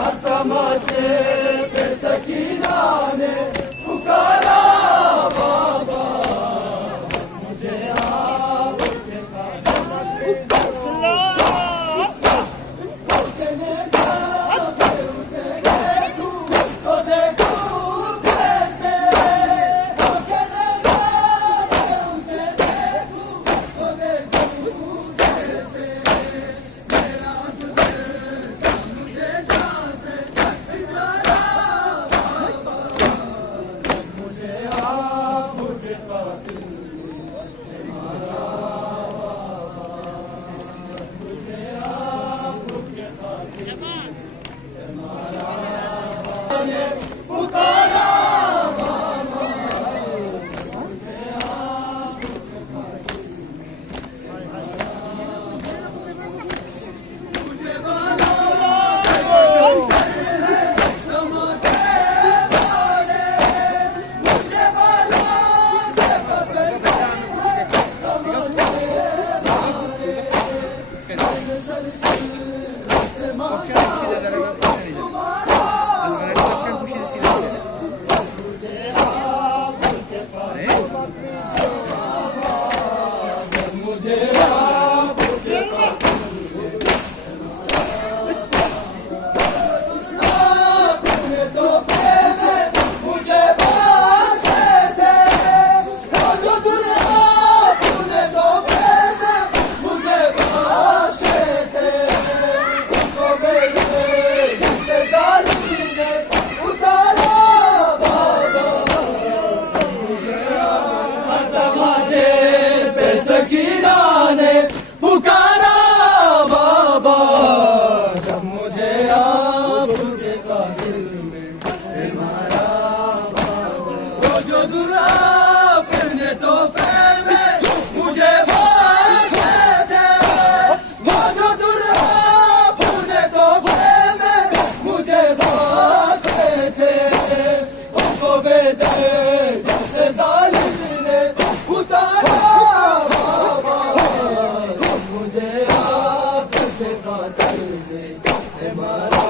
हर तमाचे पे सकीना ने पुकारा बाबा, मुझे आपके तो देखूं कैसे, उसे देखूं तो देखूं कैसे, मेरा मुझे जान से प्यारा बाबा, मुझे आपके कातिल मारा बाबा, मुझे आपके कातिल मारा ने पुकारा बाबा, मुझे आपके कातिल मुझे मारा तमाचे मारे, मुझे मारा से पकड़ तमाचे मारे, से मारा तुम्हारा मुझे आपके कातिल मुझे आपके अपने तो प्रेम मुझे बाँचे से, वो जो दुनिया अपने तो प्रेम मुझे बाँचे थे, उनको मेरे से जालिम ने उतारा बाबा, मुझे तमाचे पे सकीना ने पुकारा बाबा, जब मुझे आपके कातिल में मारा बाबा, वो जो दुरा अपने तोहफे में मुझे बाँचे थे, वो जो दुरा अपने तोहफे में मुझे बाँचे थे, उनको बेदर्द से जालिम ने उतारा बाबा, मुझे आपके कातिल में मारा